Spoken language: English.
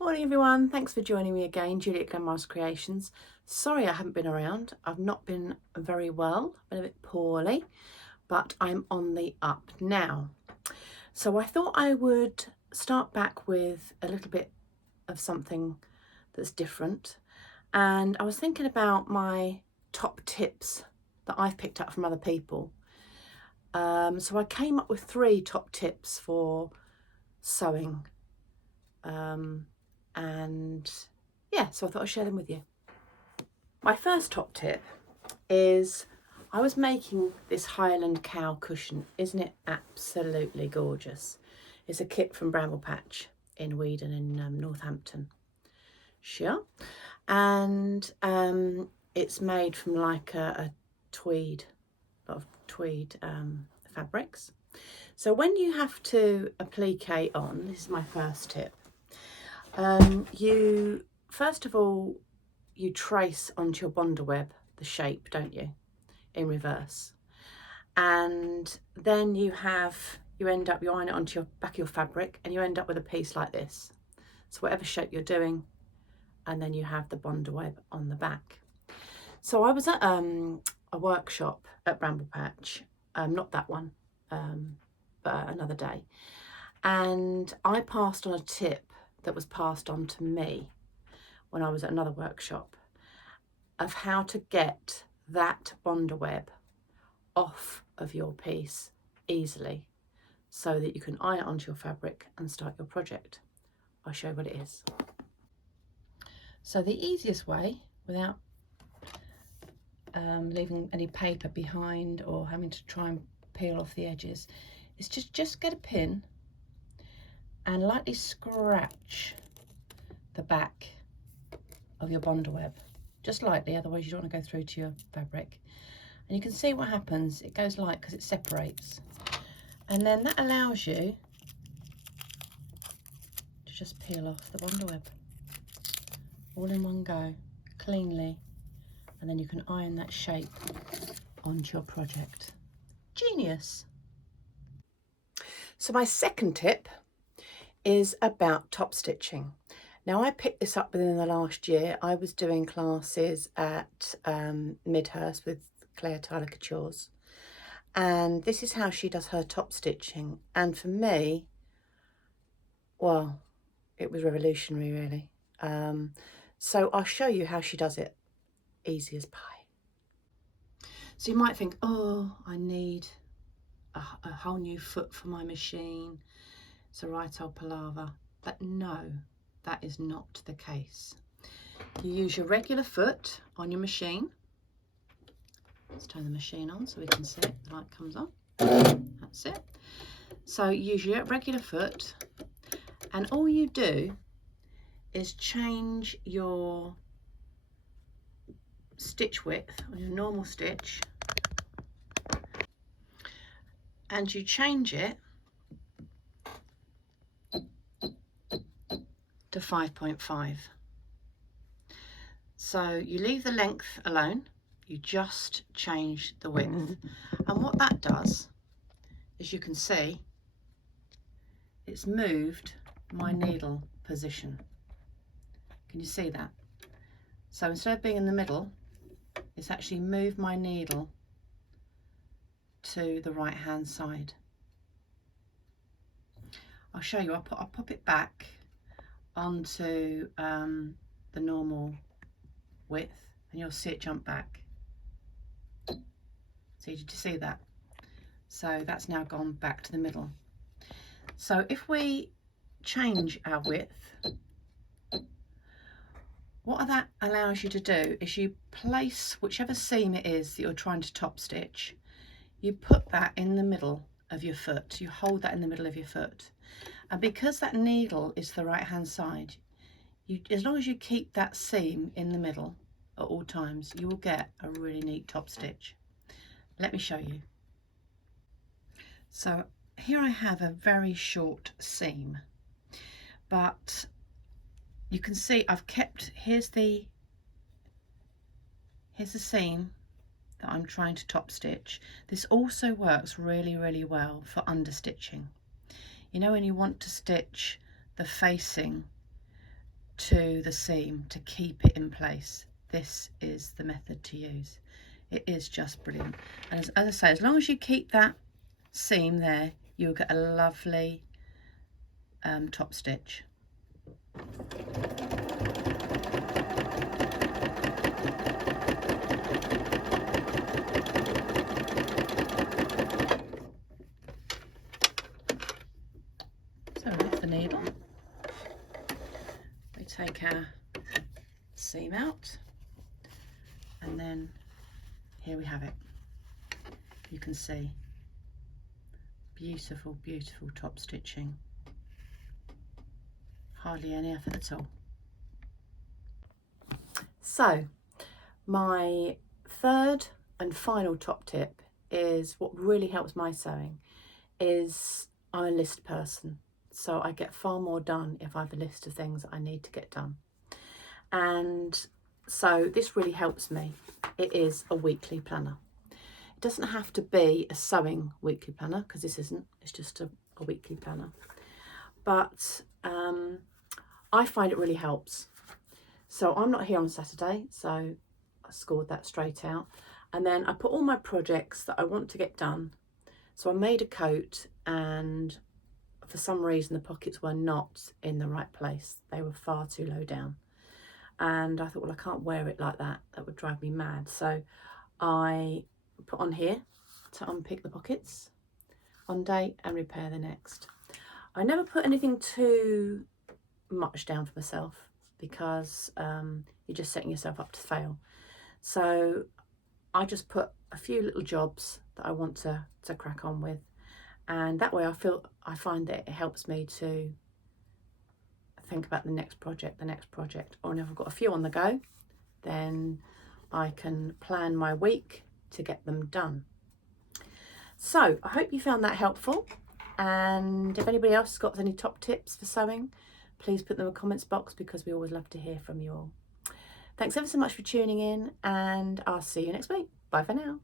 Morning everyone, thanks for joining me again, Juliet Glenmars Creations. Sorry I haven't been around, I've not been very well, been a bit poorly, but I'm on the up now. So I thought I would start back with a little bit of something that's different. And I was thinking about my top tips that I've picked up from other people. So I came up with 3 top tips for sewing. And yeah, so I thought I'd share them with you. My first top tip is I was making this Highland cow cushion. Isn't it absolutely gorgeous? It's a kit from Bramble Patch in Weedon in Northampton. Sure. And it's made from like a tweed, a lot of tweed fabrics. So when you have to applique on, this is my first tip, you first of all you trace onto your Bondaweb the shape, don't you, in reverse, and then you end up, you iron it onto your back of your fabric and you end up with a piece like this. So whatever shape you're doing, and then you have the Bondaweb on the back. So I was at a workshop at Bramble Patch, not that one, but another day, and I passed on a tip that was passed on to me when I was at another workshop of how to get that Bondaweb off of your piece easily so that you can iron it onto your fabric and start your project. I'll show you what it is. So the easiest way, without leaving any paper behind or having to try and peel off the edges, is just get a pin and lightly scratch the back of your Bondaweb, just lightly, otherwise you don't want to go through to your fabric. And you can see what happens, it goes light because it separates, and then that allows you to just peel off the Bondaweb all in one go, cleanly, and then you can iron that shape onto your project. Genius. So my second tip is about top stitching. Now I picked this up within the last year. I was doing classes at Midhurst with Claire Tyler Coutures, and this is how she does her top stitching, and for me, well, it was revolutionary really. So I'll show you how she does it, easy as pie. So you might think, oh, I need a whole new foot for my machine, it's a right old palaver, but no, that is not the case. You use your regular foot on your machine. Let's turn the machine on so we can see it, the light comes on, that's it. So use your regular foot, and all you do is change your stitch width on your normal stitch, and you change it to 5.5. So you leave the length alone, you just change the width. And what that does, as you can see, it's moved my needle position. Can you see that? So instead of being in the middle, it's actually moved my needle to the right hand side. I'll show you, I'll pop it back onto the normal width and you'll see it jump back. So did you see that? So that's now gone back to the middle. So if we change our width, what that allows you to do is you place whichever seam it is that you're trying to top stitch, you put that in the middle of your foot, you hold that in the middle of your foot. And because that needle is the right hand side, as long as you keep that seam in the middle at all times, you will get a really neat top stitch. Let me show you. So here I have a very short seam, but you can see I've kept, here's the seam that I'm trying to top stitch. This also works really, really well for understitching. You know, when you want to stitch the facing to the seam to keep it in place, this is the method to use. It is just brilliant. And as I say, as long as you keep that seam there, you'll get a lovely top stitch. So with the needle, we take our seam out, and then here we have it. You can see beautiful, beautiful top stitching. Hardly any effort at all. So my third and final top tip is what really helps my sewing is I'm a list person. So I get far more done if I have a list of things that I need to get done. And so this really helps me. It is a weekly planner. It doesn't have to be a sewing weekly planner, because this isn't, it's just a weekly planner. But I find it really helps. So I'm not here on Saturday, so I scored that straight out. And then I put all my projects that I want to get done. So I made a coat, and for some reason the pockets were not in the right place. They were far too low down. And I thought, well, I can't wear it like that. That would drive me mad. So I put on here to unpick the pockets one day and repair the next. I never put anything too much down for myself, because you're just setting yourself up to fail. So I just put a few little jobs that I want to crack on with, and that way I find that it helps me to think about the next project, or if I've got a few on the go, then I can plan my week to get them done. So I hope you found that helpful, and if anybody else has got any top tips for sewing, please put them in the comments box, because we always love to hear from you all. Thanks ever so much for tuning in, and I'll see you next week. Bye for now.